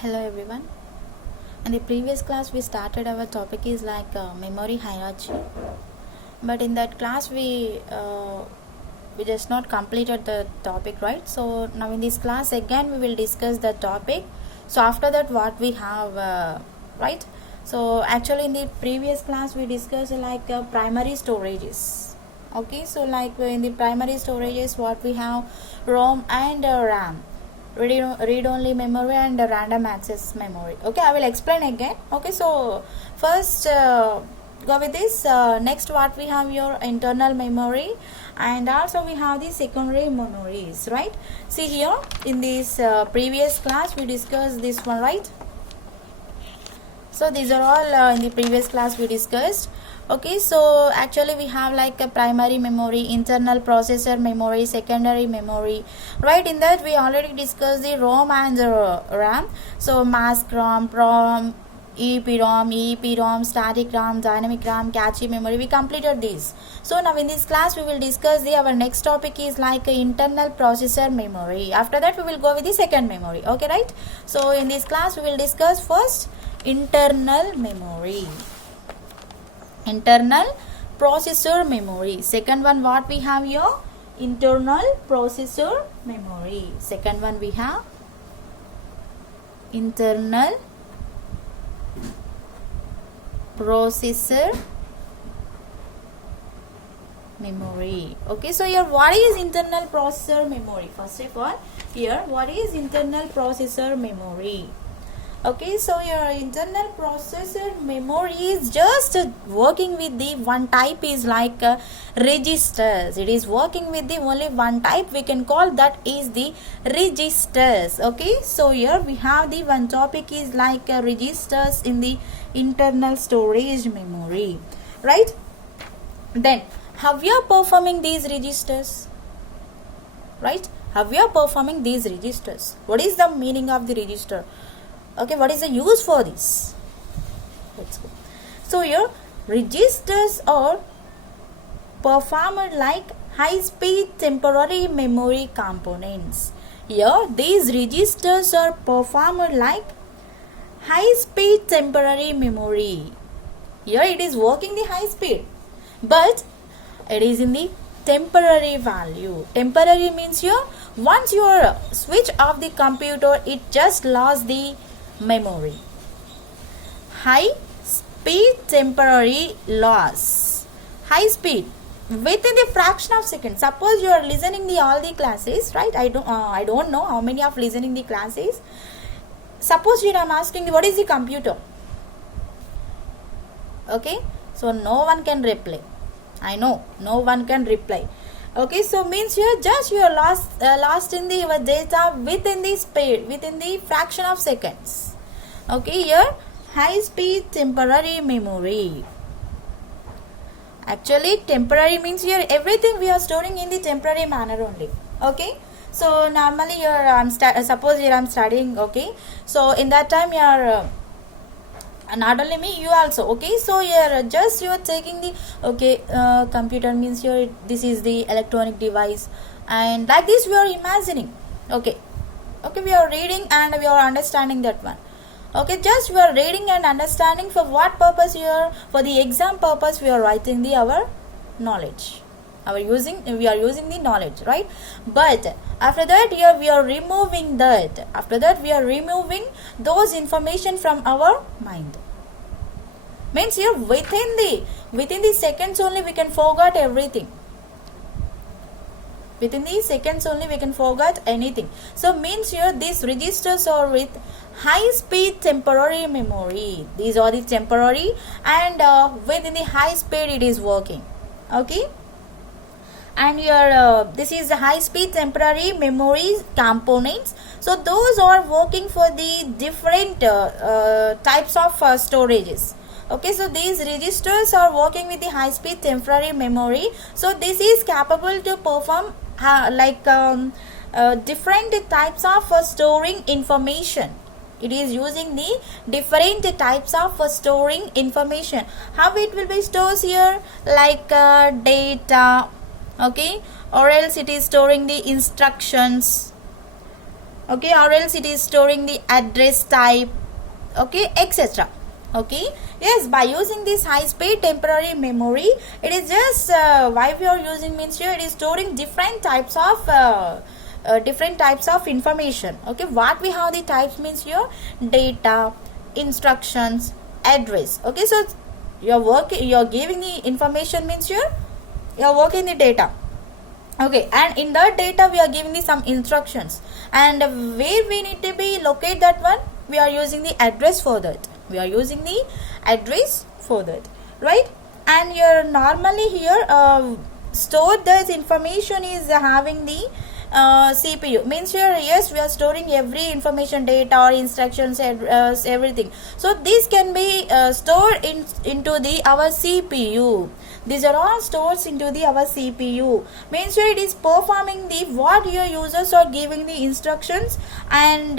Hello everyone. In the previous class we started our topic is like memory hierarchy, but in that class we just not completed the topic, right? So now in this class again we will discuss the topic. So after that what we have, right? So actually in the previous class we discussed like primary storages. Okay, so like in the primary storages what we have, ROM and RAM, read only memory and random access memory. Okay, I will explain again. Okay, so first go with this. Next what we have, your internal memory, and also we have the secondary memories, right? See here in this previous class we discussed this one, right? So these are all in the previous class we discussed. Okay, so actually we have like a primary memory, internal processor memory, secondary memory, right? In that we already discussed the ROM and the RAM. So mask ROM, PROM, EEPROM, static RAM, dynamic RAM, cache memory, we completed these. So now in this class we will discuss our next topic is like internal processor memory. After that we will go with the second memory. Okay, right? So in this class we will discuss first internal memory, internal processor memory. Second one what we have here, internal processor memory. Second one we have internal processor memory. Okay, so here what is internal processor memory? First of all, here what is internal processor memory? Okay, so your internal processor memory is just working with the one type is like registers. It is working with the only one type, we can call that is the registers. Okay, so here we have the one topic is like registers in the internal storage memory, right? Then how we are performing these registers, right? How we are performing these registers? What is the meaning of the register? Okay, what is the use for this? Let's go. So your registers are performed like high-speed temporary memory components. Here these registers are performed like high-speed temporary memory. Here it is working the high speed, but it is in the temporary value. Temporary means here once you switch off the computer, it just lost the memory. High speed temporary loss. High speed within the fraction of seconds. Suppose you are listening the all the classes, right? I don't know how many of listening the classes. Suppose you are asking what is the computer. Okay, so no one can reply. I know no one can reply. Okay, so means you just you are lost in the your data within the speed, within the fraction of seconds. Okay, here high speed temporary memory. Actually temporary means here everything we are storing in the temporary manner only. Okay, so normally here suppose here I'm studying. Okay, so in that time you are not only me, you also. Okay, so you're just you are taking the computer means here this is the electronic device, and like this we are imagining. Okay, we are reading and we are understanding that one. Okay, just we are reading and understanding for what purpose here, for the exam purpose we are writing the our knowledge, we are using the knowledge, right? But after that here we are removing that. After that we are removing those information from our mind. Means here within the seconds only we can forget everything. Within the seconds only we can forget anything. So means here these registers are with high speed temporary memory. These are the temporary, and within the high speed it is working. Okay, and your this is the high speed temporary memory components. So those are working for the different types of storages. Okay, so these registers are working with the high speed temporary memory. So this is capable to perform different types of storing information. It is using the different types of storing information. How it will be stores here, like data, okay, or else it is storing the instructions, okay, or else it is storing the address type, okay, etc. Okay, yes, by using this high speed temporary memory, it is just why we are using means here it is storing different types of information. Okay, what we have the types means here data, instructions, address. Okay, so you're giving the information means here you're working the data. Okay, and in that data we are giving the some instructions, and where we need to be locate that one, we are using the address for that. We are using the address for that, right? And you're normally here stored this information is having the CPU means here, yes, we are storing every information, data or instructions, everything. So this can be stored into the our CPU. These are all stored into the our CPU. Means here it is performing the what your users are giving the instructions, and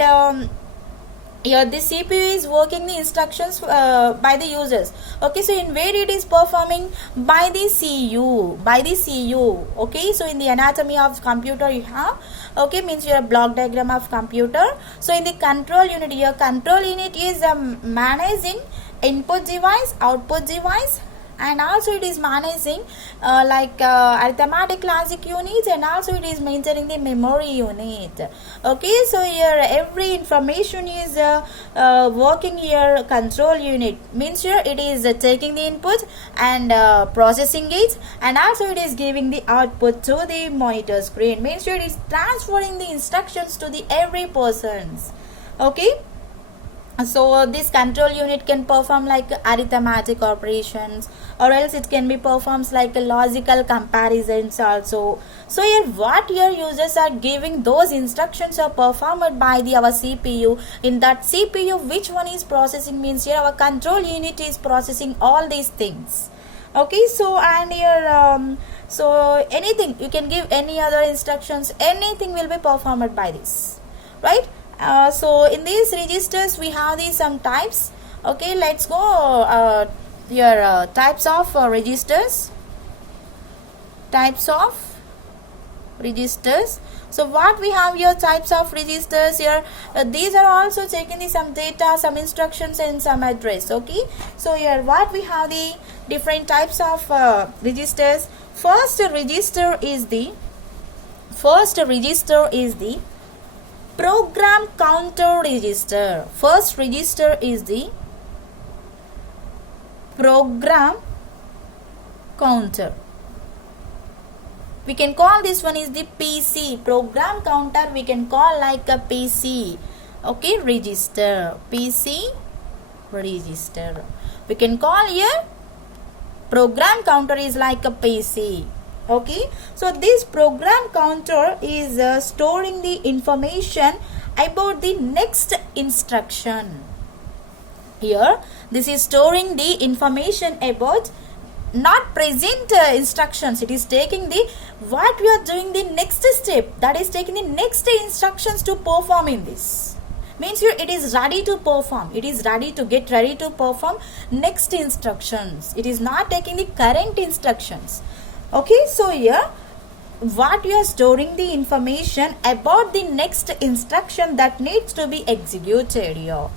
here the CPU is working the instructions by the users. Okay, so in where it is performing by the CU. Okay, so in the anatomy of computer you have, okay, means your block diagram of computer. So in the control unit, your control unit is managing input device, output device, and also it is managing arithmetic logic units, and also it is maintaining the memory unit. Okay, so here every information is working here. Control unit means here it is taking the input and processing it, and also it is giving the output to the monitor screen. Means here it is transferring the instructions to the every persons. Okay, so this control unit can perform like arithmetic operations, or else it can be performs like logical comparisons also. So here what your users are giving, those instructions are performed by the our CPU. In that CPU, which one is processing means here our control unit is processing all these things. Okay, so and here so anything you can give any other instructions, anything will be performed by this, right? So in these registers we have these some types. Okay, let's go here types of registers. So what we have here, types of registers here, these are also taking the some data, some instructions, and some address. Okay, so here what we have the different types of registers. First register is the program counter register. First register is the program counter. We can call this one is the PC. Program counter we can call like a PC. Okay, register. PC register. We can call here program counter is like a PC. Okay, so this program counter is storing the information about the next instruction. Here this is storing the information about not present instructions. It is taking the what we are doing the next step, that is taking the next instructions to perform in this. Means here it is ready to perform, it is ready to get ready to perform next instructions. It is not taking the current instructions. Okay, so here what you are storing the information about the next instruction that needs to be executed here.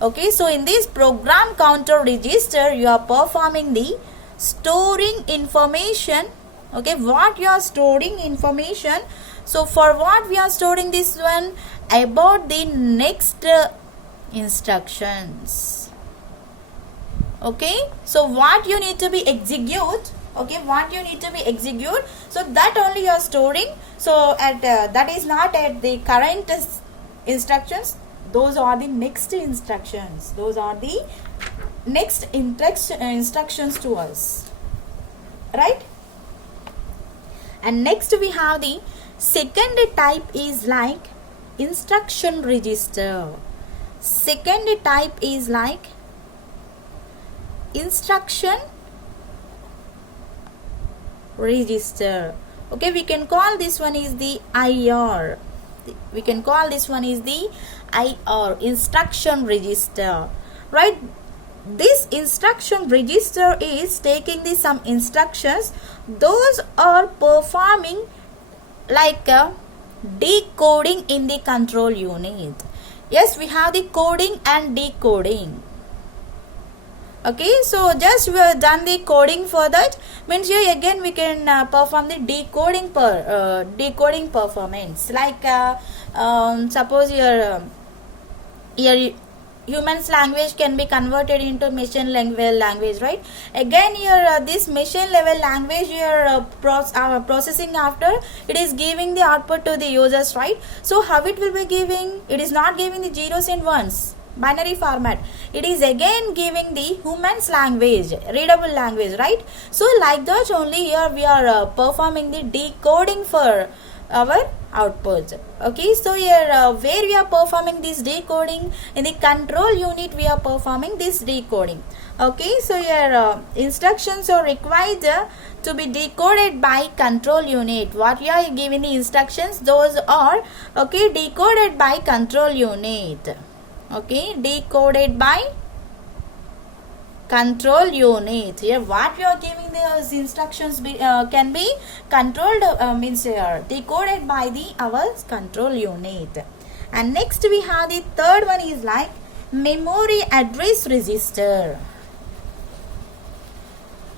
Okay, so in this program counter register you are performing the storing information. Okay, what you are storing information. So for what we are storing this one, about the next instructions. Okay, so what you need to be execute. Okay, what you need to be execute, so that only you are storing. So at that is not at the current instructions, those are the next instructions, those are the next instructions to us, right? And next we have the second type is like instruction register. Second type is like instruction register. Okay, we can call this one is the IR. We can call this one is the IR, instruction register, right? This instruction register is taking the some instructions, those are performing like decoding in the control unit. Yes, we have the coding and decoding. Okay, so just we have done the coding for that, means here again we can perform the decoding performance, like suppose your human's language can be converted into machine level language, right? Again here this machine level language here processing after it is giving the output to the users, right? So how it will be giving? It is not giving the zeros and ones binary format, it is again giving the human's language, readable language, right? So like that only here we are performing the decoding for our outputs. Okay, so here where we are performing this decoding, in the control unit we are performing this decoding. Okay, so here instructions are required to be decoded by control unit. What you are giving the instructions, those are okay decoded by control unit. Okay, decoded by control unit. Here what we are giving those instructions can be controlled, means decoded by our control unit. And next we have the third one is like memory address register.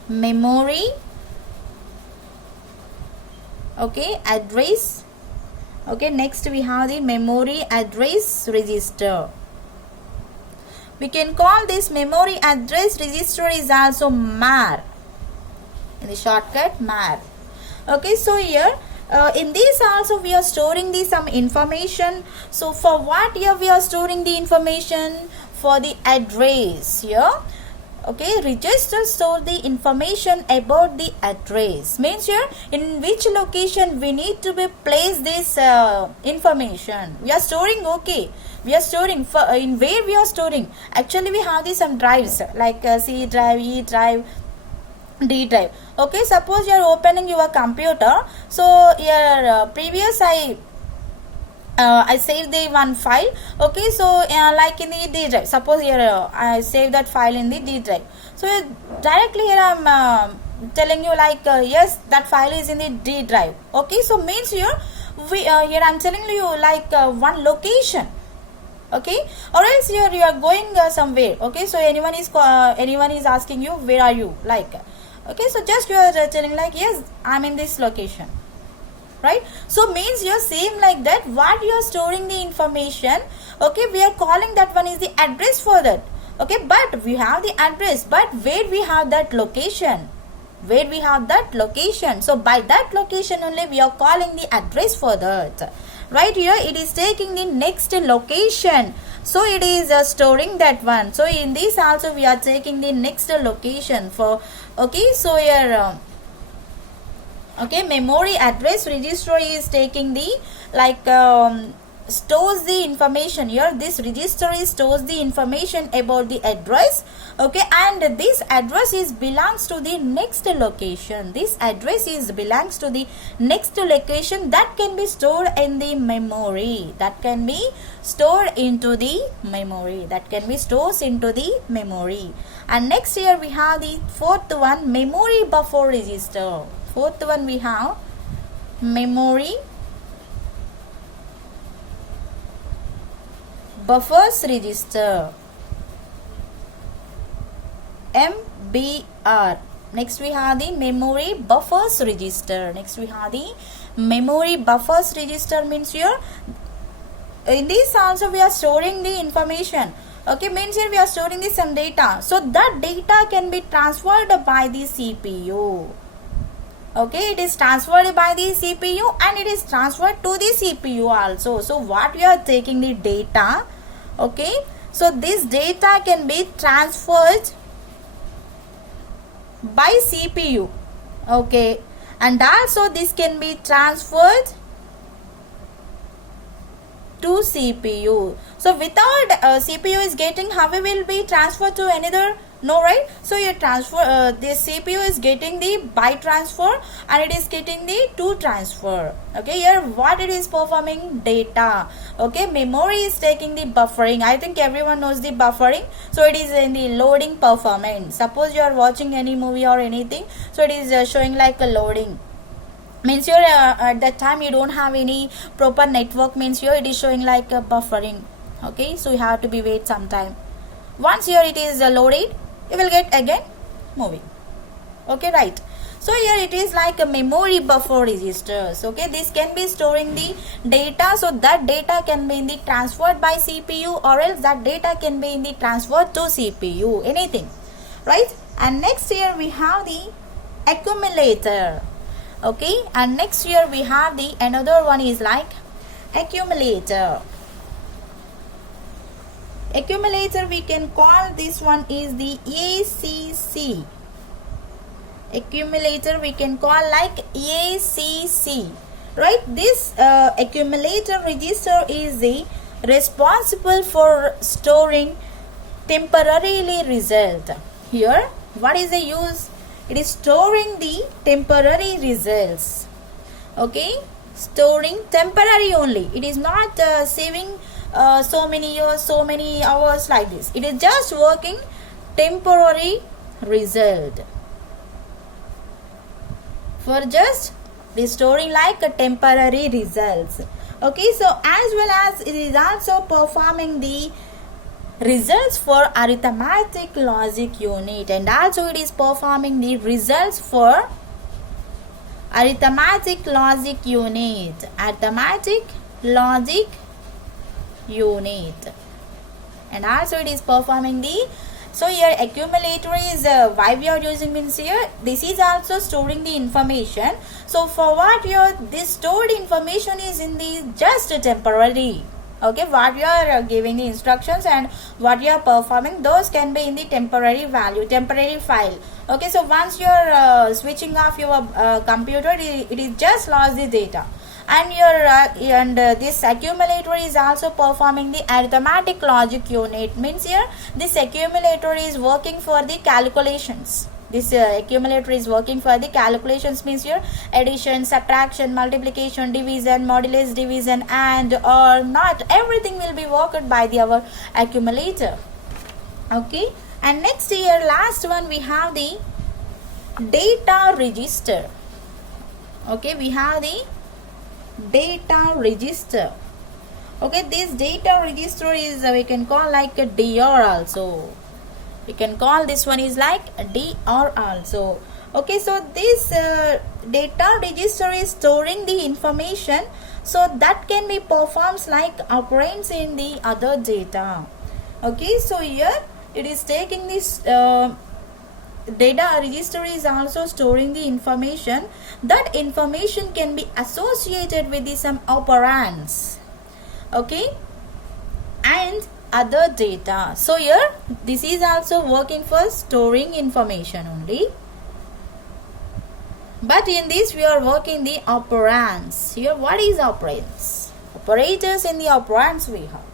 Memory, okay, address. Okay, next we have the memory address register. We can call this memory address register is also MAR, in the shortcut MAR. Okay, so here in this also we are storing the some information. So for what here we are storing the information? For the address here. Okay, register store the information about the address, means here in which location we need to be place this information. We are storing, okay, we are storing for in where we are storing. Actually we have these some drives like C drive, E drive, D drive. Okay, suppose you are opening your computer, so here previous I saved the one file. Okay, so like in the D drive, suppose here I save that file in the D drive. So directly here I am telling you like yes, that file is in the D drive. Okay, so means here we here I am telling you like one location. Okay, or else here you are going somewhere. Okay, so anyone is asking you where are you, like okay, so just you are telling like yes, I am in this location, right? So means you're same like that, what you are storing the information. Okay, we are calling that one is the address for that. Okay, but we have the address, but where we have that location, where we have that location, so by that location only we are calling the address for that. Right here it is taking the next location, so it is storing that one. So in this also we are taking the next location for. Okay, so here okay, memory address register is taking the like stores the information. Here this register is stores the information about the address. Okay, and this address is belongs to the next location. This address is belongs to the next location that can be stored in the memory, that can be stored into the memory, that can be stored into the memory. And next here we have the fourth one, memory buffer register. Fourth one we have memory buffers register, MBR. Next we have the memory buffers register. Next we have the memory buffers register, means here in this also we are storing the information. Okay, means here we are storing the some data, so that data can be transferred by the CPU. Okay, it is transferred by the CPU and it is transferred to the CPU also. So what we are taking the data. Okay, so this data can be transferred by CPU. Okay, and also this can be transferred to CPU. So without CPU is getting, how it will be transferred to another? No, right? So you transfer this CPU is getting the byte transfer and it is getting the to transfer. Okay, here what it is performing? Data. Okay, memory is taking the buffering. I think everyone knows the buffering. So it is in the loading performance. Suppose you are watching any movie or anything, so it is showing like a loading. means here at that time you don't have any proper network, means here it is showing like buffering. Okay, so you have to be wait some time. Once here it is loaded, you will get again moving. Okay, right. So here it is like a memory buffer registers. Okay, this can be storing the data, so that data can be in the transferred by CPU, or else that data can be in the transferred to CPU, anything, right? And next here we have the accumulator. Okay, and next here we have the another one is like accumulator. Accumulator, we can call this one is the ACC. Accumulator we can call like ACC, right? This accumulator register is the responsible for storing temporarily result. Here what is the use? It is storing the temporary results. Okay, storing temporary only. It is not saving so many years, so many hours like this. It is just working temporary result, for just restoring like a temporary results. Okay, so as well as it is also performing the results for arithmetic logic unit, and also it is performing the results for arithmetic logic unit, arithmetic logic unit, and also it is performing the. So here accumulator is why we are using, means here this is also storing the information. So for what here this stored information is in the just temporary. Okay, what you are giving the instructions and what you are performing, those can be in the temporary value, temporary file. Okay, so once you are switching off your computer, it is just lost the data. And your this accumulator is also performing the arithmetic logic unit, means here this accumulator is working for the calculations. This accumulator is working for the calculations, means here addition, subtraction, multiplication, division, modulus division, and or not, everything will be worked by our accumulator. Okay, and next here last one we have the data register. Okay, we have the data register. Okay, this data register is we can call like a DR also. We can call this one is like a DR also. Okay, so this data register is storing the information, so that can be performs like operands in the other data. Okay, so here it is taking this data register is also storing the information. That information can be associated with the some operands, okay, and other data. So here this is also working for storing information only, but in this we are working the operands. Here what is operands? Operators in the operands we have.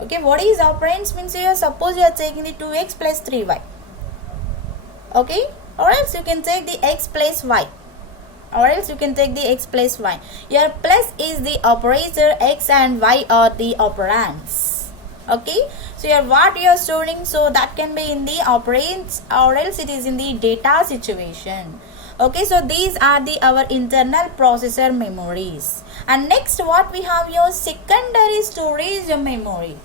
Okay, what is operands? Means here suppose you are taking the 2x plus 3y. Okay, or else you can take the x plus y, or else you can take the x plus y. Your plus is the operator, x and y are the operands. Okay, so here what you are storing, so that can be in the operands, or else it is in the data situation. Okay, so these are the our internal processor memories. And next what we have your secondary storage memory.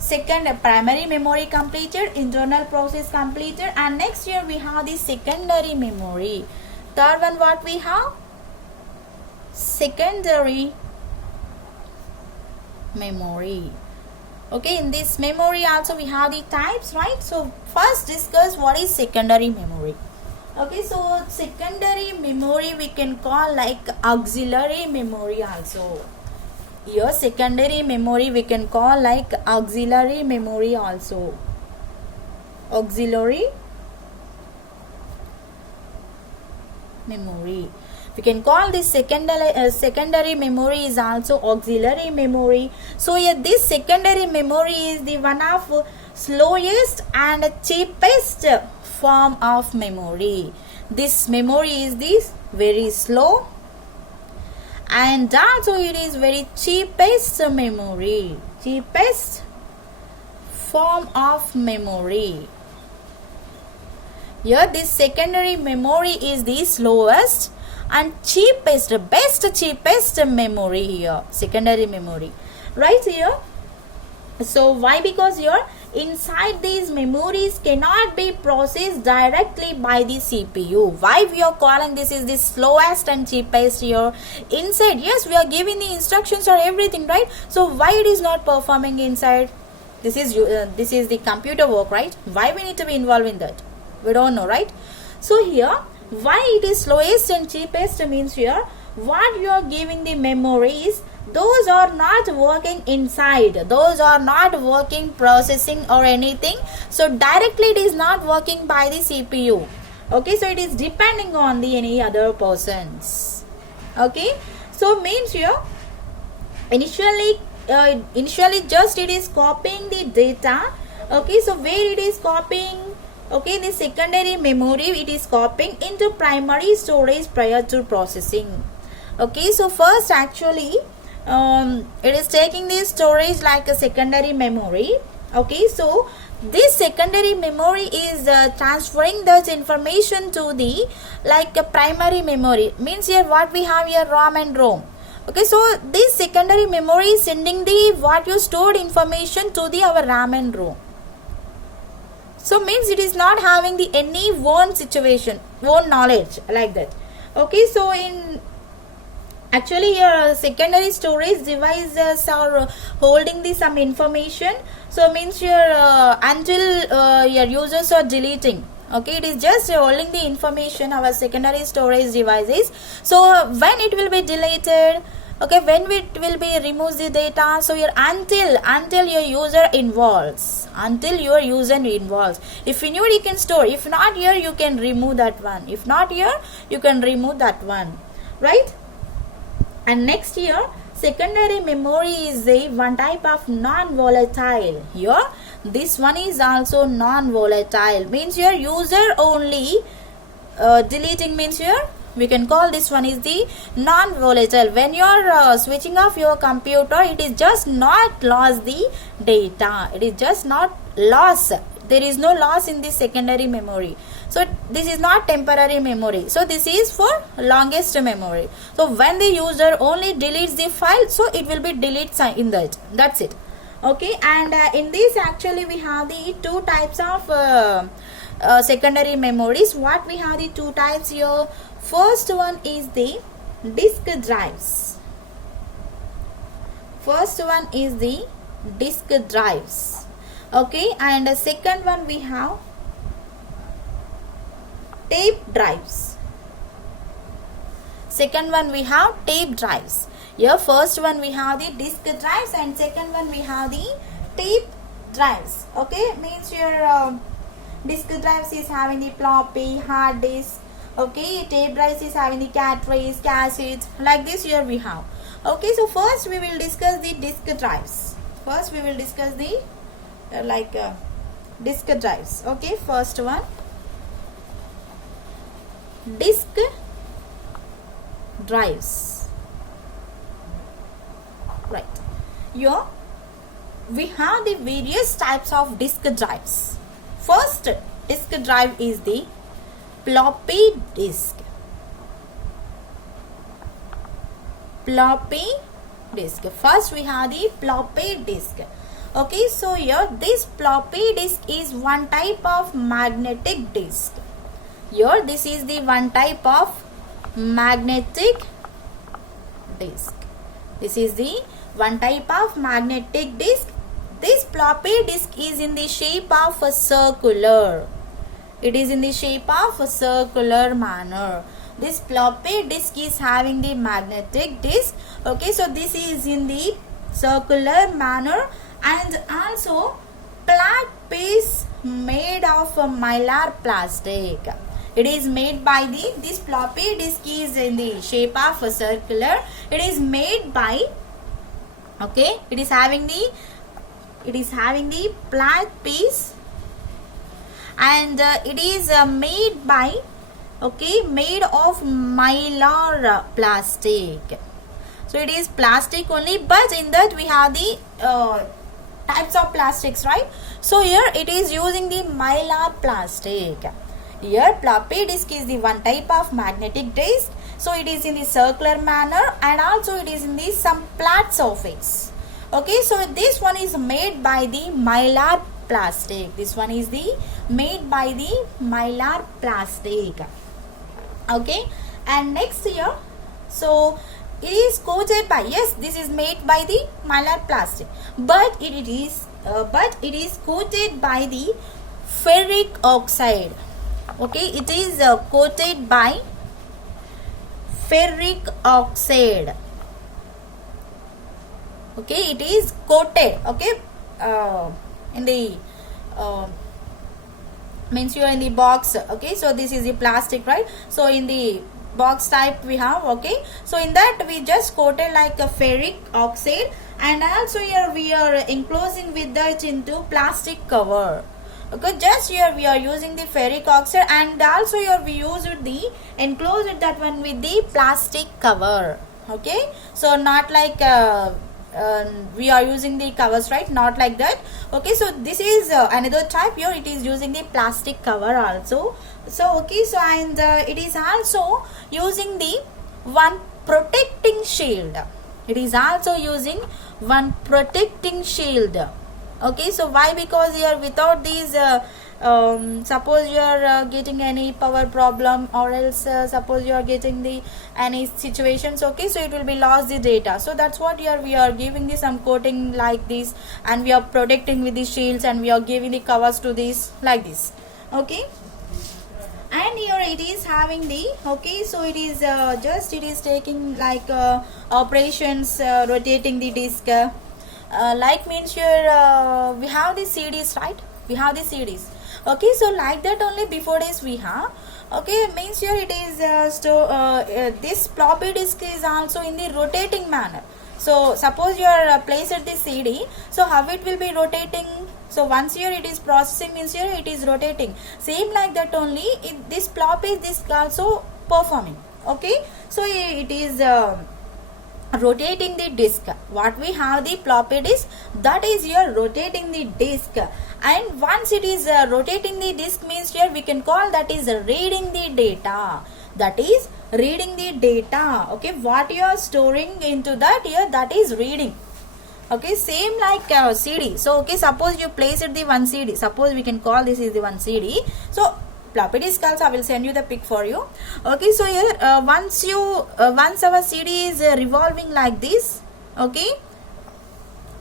Second, primary memory completed, internal process completed, and next here we have the secondary memory. Third one what we have? Secondary memory. Okay, in this memory also we have the types, right? So first discuss what is secondary memory. Okay, so secondary memory we can call like auxiliary memory also. Here secondary memory we can call like auxiliary memory also. Auxiliary memory. We can call this secondary memory is also auxiliary memory. So here this secondary memory is the one of slowest and cheapest form of memory. This memory is this very slow, and also it is very cheapest memory, cheapest form of memory. Here this secondary memory is the slowest, and cheapest memory here, secondary memory, right here. So why? Because here inside these memories cannot be processed directly by the CPU. Why we are calling this is the slowest and cheapest here? Inside, yes, we are giving the instructions or everything, right? So why it is not performing inside? This is the computer work, right? Why we need to be involved in that? We don't know, right? So here, why it is slowest and cheapest means here, what you are giving the memories, those are not working inside, those are not working processing or anything. So directly it is not working by the CPU. Okay, so it is depending on the any other persons. Okay, so means here initially just it is copying the data. Okay, so where it is copying, okay, the secondary memory it is copying into primary storage prior to processing. Okay, so first actually it is taking the storage like a secondary memory. Okay, so this secondary memory is transferring that information to the like a primary memory. Means here what we have here, RAM and ROM. Okay, so this secondary memory is sending the what you stored information to the our RAM and ROM. So means it is not having the any own situation, own knowledge like that. Okay, so in actually your secondary storage devices are holding the some information. So means your until your users are deleting. Okay, it is just holding the information our secondary storage devices. So when it will be deleted, okay, when it will be removes the data, so your until your user involves, if you need you can store, if not here you can remove that one, if not here you can remove that one, right? And next here, secondary memory is a one type of non-volatile. Here this one is also non-volatile, means your user only deleting, means here we can call this one is the non-volatile. When you are switching off your computer, it is just not lost the data, it is just not loss, there is no loss in the secondary memory. So this is not temporary memory, so this is for longest memory. So when the user only deletes the file, so it will be delete in that, that's it. Okay, and in this actually we have the two types of secondary memories. What we have the two types here. First one is the disk drives. Okay, and the second one we have tape drives. Here first one we have the disk drives and second one we have the tape drives. Okay, means your disk drives is having the floppy, hard disk. Okay, tape drives is having the cartridge, cassette, like this here we have. Okay, so first we will discuss the disk drives. Disk drives. Okay, first one, disk drives. Right, here we have the various types of disk drives. First disk drive is the floppy disk. First we have the floppy disk. Okay, so here this floppy disk is one type of magnetic disk. Here this is the one type of magnetic disk. This floppy disk is in the shape of a circular. It is in the shape of a circular manner. This floppy disk is having the magnetic disk. Okay, so this is in the circular manner, and also flat piece made of a mylar plastic. It is made by this floppy disk is in the shape of a circular. It is made by, okay, it is having the flat piece, and it is made by, okay, made of mylar plastic. So it is plastic only, but in that we have the types of plastics, right? So here it is using the mylar plastic. Here floppy disk is the one type of magnetic disk. so it is in the circular manner, and also it is in the some flat surface. Okay, so this one is made by the mylar plastic. This one is the made by the mylar plastic. Okay, and next here, so it is coated by, yes, this is made by the mylar plastic, but it is coated by the ferric oxide. Okay, it is coated by ferric oxide. Okay, it is coated, okay, in the means you are in the box. Okay, so this is the plastic, right? So in the box type we have, okay, so in that we just coated like a ferric oxide, and also here we are enclosing with that into plastic cover. Okay, just here we are using the ferric oxide, and also here we use the enclosed that one with the plastic cover. Okay, so not like we are using the covers, right? Not like that. Okay, so this is another type. Here it is using the plastic cover also. So okay, so and it is also using the one protecting shield. It is also using one protecting shield. Okay, so why? Because here without these suppose you are getting any power problem, or else suppose you are getting the any situations, okay, so it will be lost the data. So that's what here we are giving this some coating like this, and we are protecting with the shields, and we are giving the covers to this like this. Okay, and here it is having the, okay, so it is just it is taking like operations, rotating the disc, like means here we have the CDs, right? We have the CDs. Okay, so like that only before this we have. Okay, means here it is this floppy disk is also in the rotating manner. So suppose you are placed at the CD, so how it will be rotating? So once here it is processing, means here it is rotating. Same like that only this floppy disk also performing. Okay, so it is rotating the disk. What we have the floppy disk, that is here rotating the disk, and once it is rotating the disk, means here we can call that is reading the data. That is reading the data. Okay, what you are storing into that here, that is reading. Okay, same like CD. So okay, suppose you place it the one CD, suppose we can call this is the one CD. So floppy disk also I will send you the pic for you. Okay, so here once our CD is revolving like this, okay,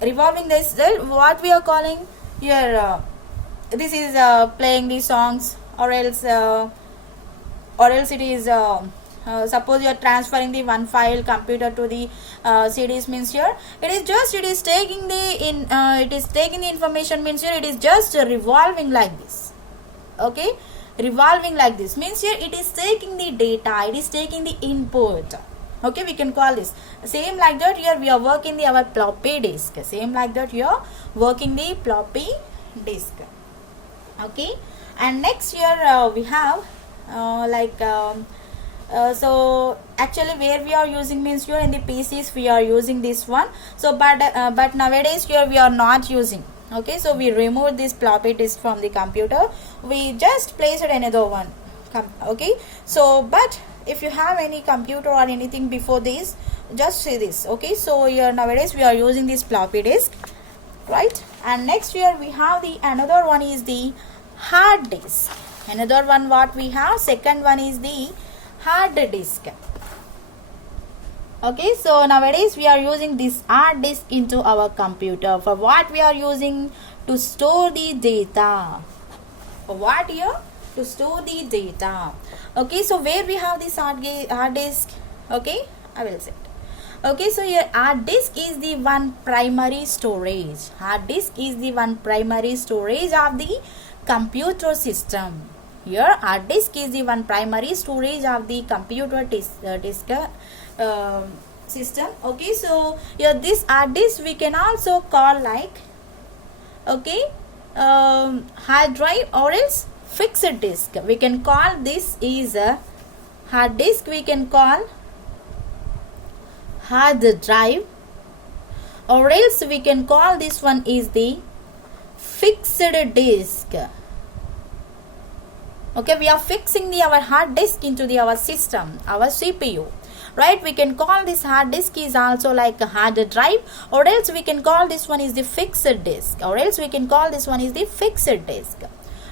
revolving this, what we are calling here, this is playing the songs, or else it is suppose you are transferring the one file computer to the CDs, means here it is taking the information, means here it is just revolving like this. Okay, revolving like this means here it is taking the data, it is taking the input. Okay, we can call this same like that. Here we are working our floppy disk. Same like that here working the floppy disk. Okay, and next here we have so actually where we are using, means here in the PCs we are using this one. So but nowadays here we are not using. Okay, so we remove this floppy disk from the computer, we just place it another one. Okay, so but if you have any computer or anything before this, just say this. Okay, so here nowadays we are using this floppy disk, right? And next here we have the another one is the hard disk. Another one what we have, second one is the hard disk. Okay, so nowadays we are using this hard disk into our computer. For what we are using? To store the data. For what here? To store the data. Okay, so where we have this hard disk? Okay, I will say it. Okay, so here hard disk is the one primary storage. Hard disk is the one primary storage of the computer system. Here hard disk is the one primary storage of the computer disk system. Okay, so here this hard disk we can also call like, okay, hard drive or else fixed disk. We can call this is a hard disk, we can call hard drive, or else we can call this one is the fixed disk. Okay, we are fixing our hard disk into our system, our CPU. Right, we can call this hard disk is also like a hard drive, or else we can call this one is the fixed disk,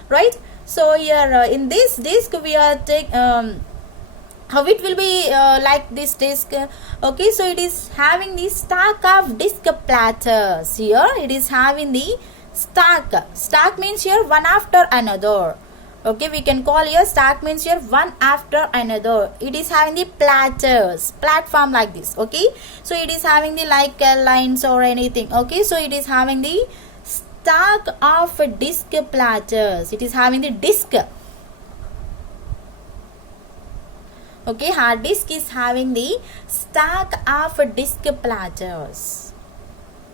right? So here in this disk we are how it will be like this disk. Okay, so it is having the stack of disk platters. Here it is having the stack means here one after another. Okay, we can call here stack means here one after another. It is having the platters, platform like this. Okay, so it is having the like lines or anything. Okay, so it is having the stack of disk platters. It is having the disk. Okay, hard disk is having the stack of disk platters.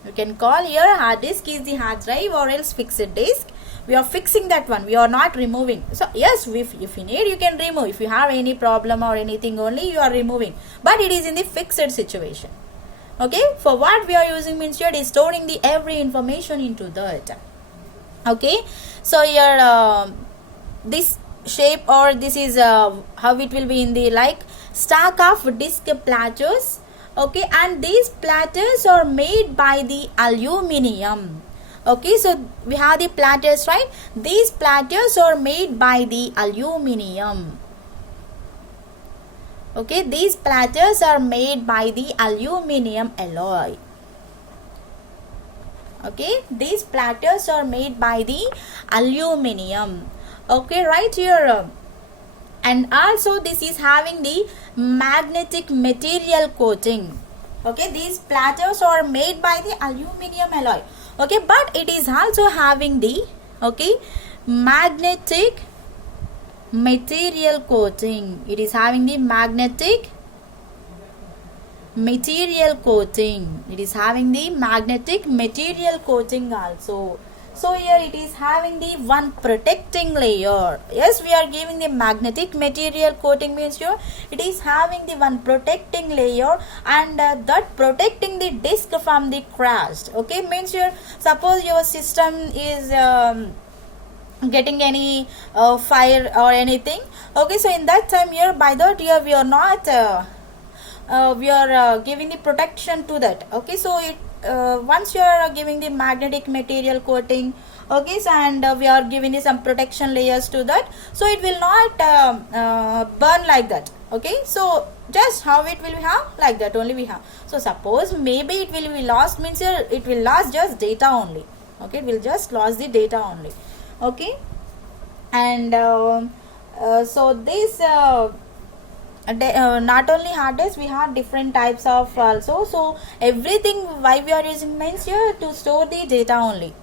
You can call here hard disk is the hard drive or else fixed disk. We are fixing that one, we are not removing. So yes, if you need you can remove. If you have any problem or anything only you are removing, but it is in the fixed situation. Okay, for what we are using means here is storing the every information into that. Okay, so here this shape or this is how it will be in the like stack of disk platters. Okay, and these platters are made by the aluminium. Okay, so we have the platters, right? These platters are made by the aluminium. Okay, these platters are made by the aluminium alloy. Okay, these platters are made by the aluminium. Okay, right here. And also this is having the magnetic material coating. Okay, these platters are made by the aluminium alloy. Okay, but it is also having the magnetic material coating. It is having the magnetic material coating. It is having the magnetic material coating also. So here it is having the one protecting layer. Yes, we are giving the magnetic material coating means here it is having the one protecting layer, and that protecting the disk from the crash. Okay, means here suppose your system is getting any fire or anything. Okay, so in that time here by that here we are not giving the protection to that. Okay, so it once you are giving the magnetic material coating, okay, so and we are giving some protection layers to that, so it will not burn like that. Okay, so just how it will have like that only we have. So suppose maybe it will be lost means here it will lose just data only. Okay, it will just lose the data only. Okay, and so this not only hard disk, we have different types of also. So everything why we are using means here to store the data only,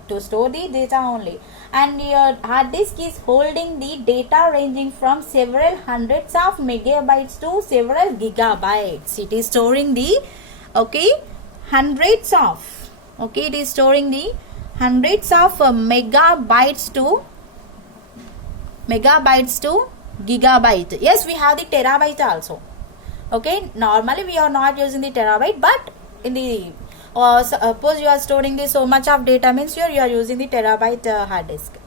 and your hard disk is holding the data ranging from several hundreds of megabytes to several gigabytes. It is storing the hundreds of it is storing the hundreds of megabytes to gigabyte. Yes, we have the terabyte also. Okay, normally we are not using the terabyte, but in the suppose you are storing the so much of data means here you are using the terabyte hard disk.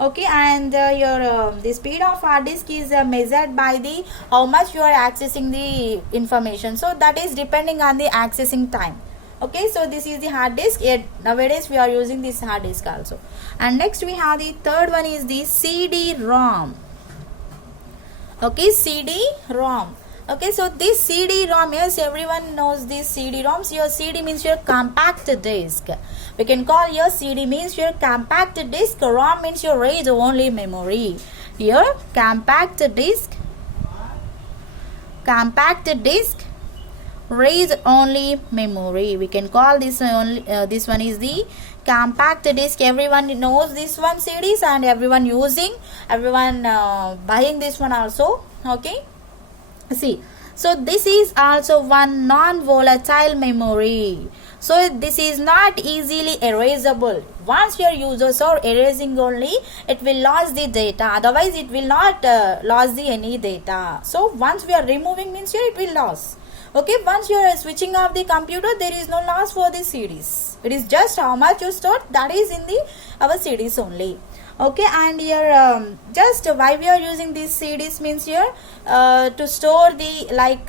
Okay, and your the speed of hard disk is measured by the how much you are accessing the information. So that is depending on the accessing time. Okay, so this is the hard disk. Nowadays we are using this hard disk also. And next we have the third one is the CD-ROM. Okay, CD-ROM. Okay, so this CD-ROM, yes, everyone knows this CD-ROMs. Your CD means your compact disk. We can call your CD means your compact disk. ROM means your read-only memory. Here, compact disk, read-only memory. We can call this only. This one is the compact disk. Everyone knows this one CDs, and everyone buying this one also. Okay, see, so this is also one non-volatile memory. So this is not easily erasable. Once your users are erasing only, it will lose the data. Otherwise, it will not lose any data. So once we are removing means here it will lose. Okay, once you are switching off the computer, there is no loss for the CDs. It is just how much you store, that is in the our CDs only. Okay, and here just why we are using these CDs means here to store the like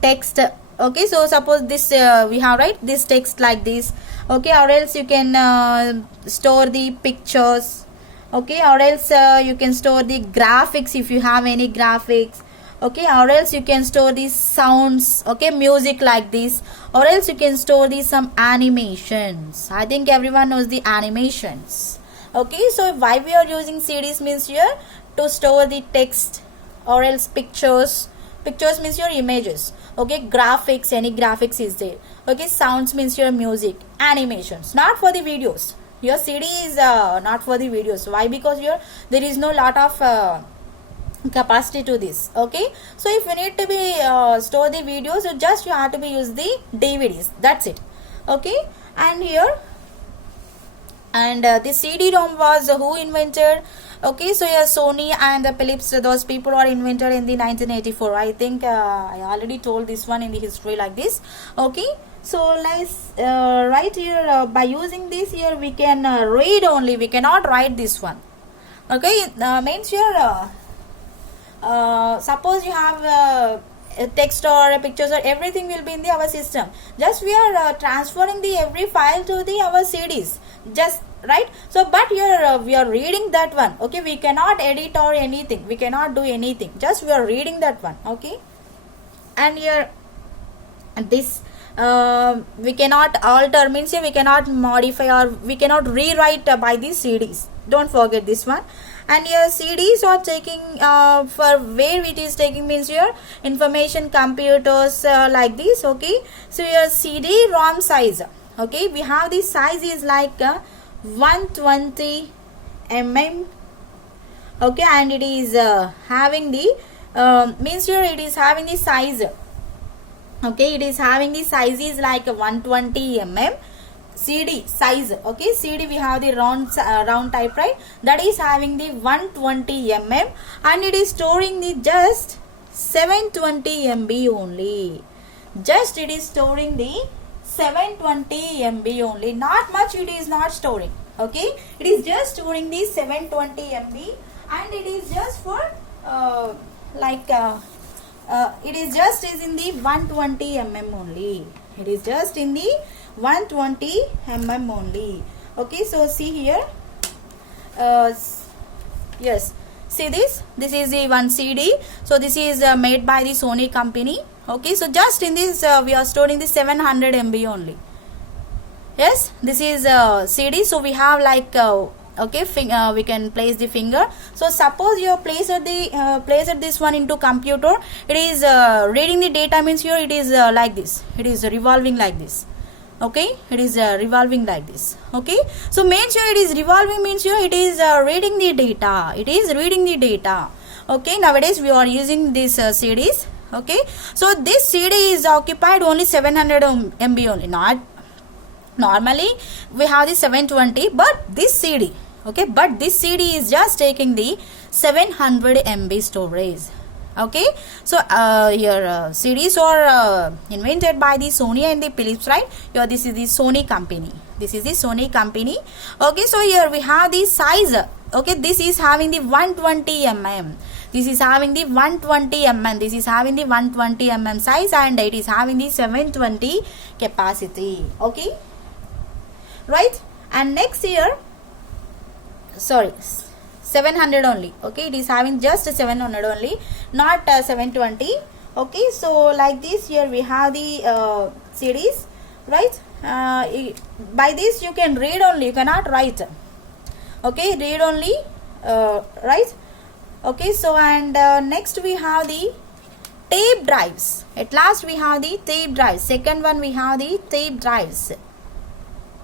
text. Okay, so suppose this we have right this text like this. Okay, or else you can store the pictures. Okay, or else you can store the graphics if you have any graphics. Okay, or else you can store these sounds. Okay, music like this, or else you can store these some animations. I think everyone knows the animations. Okay, so why we are using CDs means here to store the text, or else pictures. Pictures means your images. Okay, graphics, any graphics is there. Okay, sounds means your music, animations, not for the videos. Your CD is not for the videos. Why? Because here there is no lot of capacity to this. Okay, so if you need to be store the videos, you have to be use the DVDs, that's it. Okay, and here and the CD-ROM was who invented? Okay, so yeah, Sony and the Philips, those people are invented in the 1984. I think I already told this one in the history like this. Okay, so let's write here by using this here we can read only, we cannot write this one. Okay, means here suppose you have a text or a pictures or everything will be in the our system. Just we are transferring the every file to the our CDs. Just right. So but here we are reading that one. Okay, we cannot edit or anything. We cannot do anything. Just we are reading that one. Okay, and here this we cannot alter means here we cannot modify or we cannot rewrite by these CDs. Don't forget this one. And your CDs are taking for where it is taking means your information computers like this. Okay, so your CD-ROM size. Okay, we have the size is like 120 mm. Okay, and it is having the means here it is having the size. Okay, it is having the size is like 120 mm. CD size. Okay, CD we have the round type, right? That is having the 120 mm and it is storing the just 720 MB only. Just it is storing the 720 MB only. Not much it is not storing. Okay, it is just storing the 720 MB and it is just for it is just is in the 120 mm only. It is just in the 120 mm only. Okay, so see here yes, see this is the one CD. So this is made by the Sony company. Okay, so just in this we are storing the 700 MB only. Yes, this is CD. So we have like okay, we can place the finger. So suppose you place this one into computer, it is reading the data means here it is like this, it is revolving like this. Okay, it is revolving like this. Okay, so means here it is revolving means here it is reading the data, it is reading the data. Okay, nowadays we are using these CDs. Okay, so this CD is occupied only 700 MB only, not normally we have the 720, but this CD, okay, but this CD is just taking the 700 MB storage. Okay, so here CDs are invented by the Sony and the Philips, right? Here this is the Sony company. This is the Sony company. Okay, so here we have the size. Okay, this is having the 120 mm. This is having the 120 mm. This is having the 120 mm size and it is having the 720 capacity. Okay, right? And next here, sorry, 700 only. Okay, it is having just 700 only, not 720. Okay, so like this here we have the CDs, right? By this you can read only, you cannot write. Okay, read only, right? Okay, so and next we have the tape drives. At last we have the tape drives. Second one we have the tape drives.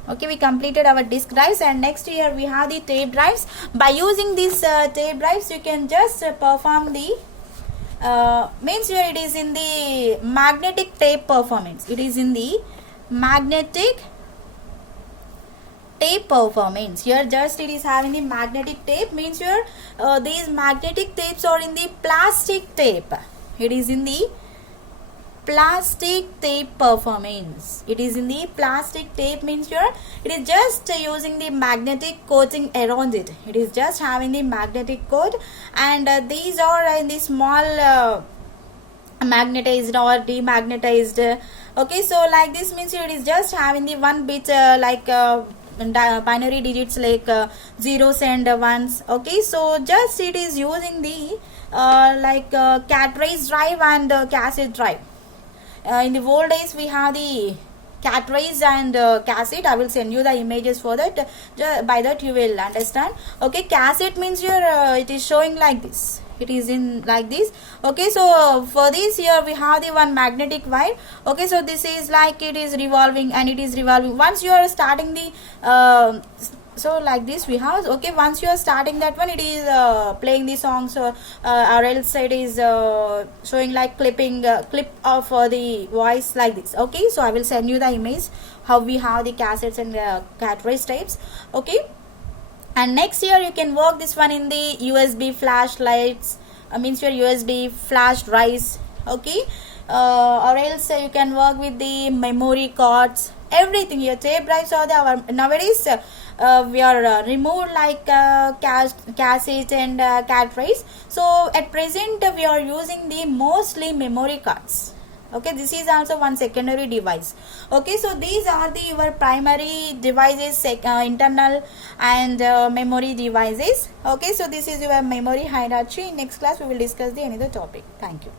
Okay, we completed our disk drives and next here we have the tape drives. By using these tape drives you can just perform the means here it is in the magnetic tape performance. It is in the magnetic tape performance. Here just it is having the magnetic tape means here these magnetic tapes are in the plastic tape. It is in the plastic tape performance. It is in the plastic tape means here it is just using the magnetic coating around it. It is just having the magnetic coat, and these are in the small magnetized or demagnetized. Okay, so like this means here it is just having the one bit binary digits like zeros and ones. Okay, so just it is using the cartridge drive and cassette drive. In the old days we have the cartridge and cassette. I will send you the images for that. By that you will understand. Okay, cassette means here it is showing like this. It is in like this. Okay, so for this here we have the one magnetic wire. Okay, so this is like it is revolving and it is revolving. Once you are starting the so like this we have. Okay, once you are starting that one, it is playing the songs, or else it is showing like clip of the voice like this. Okay, so I will send you the image how we have the cassettes and cartridge types. Okay, and next here you can work this one in the USB flashlights, means your USB flash drives. Okay, or else you can work with the memory cards, everything. Your tape drives are the nowadays we are remove like cassette and cartridge. So at present we are using the mostly memory cards. Okay, this is also one secondary device. Okay, so these are the your primary devices, internal and memory devices. Okay, so this is your memory hierarchy. In next class we will discuss the another topic. Thank you.